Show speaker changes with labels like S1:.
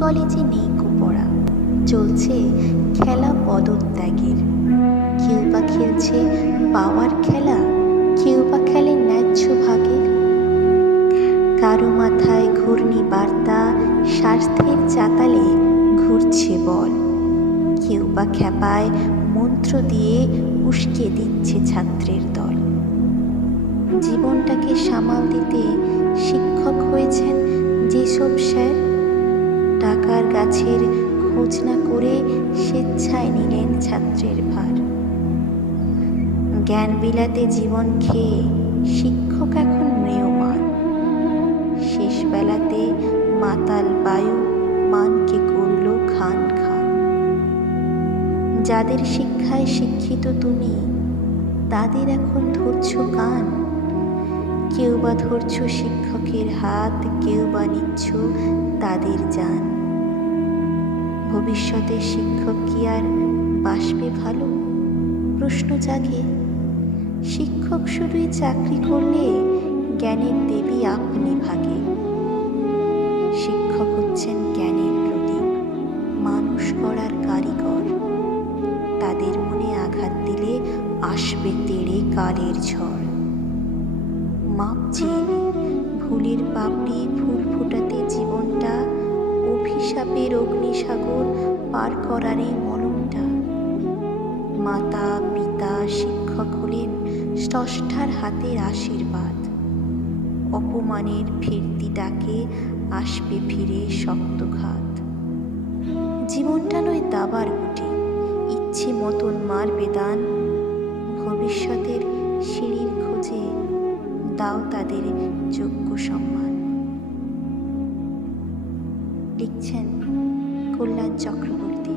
S1: কলেজে নেই পড়া চলছে খেলা পদত্যাগের। কেউ বা খেলছে পাওয়ার খেলা, কেউ বা খেলে ন্যায্য ভাগের। কারও মাথায় ঘূর্ণি বার্তা স্বাস্থ্যের চাতালে ঘুরছে বল। কেউ বা খ্যাপায় মন্ত্র দিয়ে উস্কে দিচ্ছে ছাত্রের দল। জীবনটাকে সামাল দিতে শিক্ষক হয়েছেন যেসব স্যার। টাকার গাছের খোঁজ না করে স্বেচ্ছায় নিলেন ছাত্রের ভার। জ্ঞান বিলাতে জীবন খেয়ে শিক্ষক এখন মৃয়মান। শেষ বেলাতে মাতাল বায়ু মানকে করল খান খান। যাদের শিক্ষায় শিক্ষিত তুমি, তাদের এখন ধরছ কান। কেউ বা ধরছ শিক্ষকের হাত কেউ বা নিচ্ছ তাদের যান ভবিষ্যতে শিক্ষক কি আর বাসবে ভালো? প্রশ্ন জাগে, শিক্ষক শুধুই চাকরি করলে জ্ঞানের দেবী আপনি ভাগে। শিক্ষক হচ্ছেন জ্ঞানের প্রদীপ, মানুষ করার কারিগর। তাদের মনে আঘাত দিলে আসবে তেড়ে কালের ঝড়। মাপ চেয়ে ভুলের পাপড়ি অভিশাপের অগ্নিসাগর পার করার এই মলমটা। মাতা, পিতা, শিক্ষক হলেন স্রষ্টার হাতের আশীর্বাদ। অপমানের ফিরতি ডাকে আসবে ফিরে শক্তঘাত। জীবনটা নয় দাবার গুটি, ইচ্ছে মতন মার বেদান। ভবিষ্যতের সিঁড়ির খোঁজে দাও তাদের যোগ্য লিখেছেন কল্যাণ চক্রবর্তী।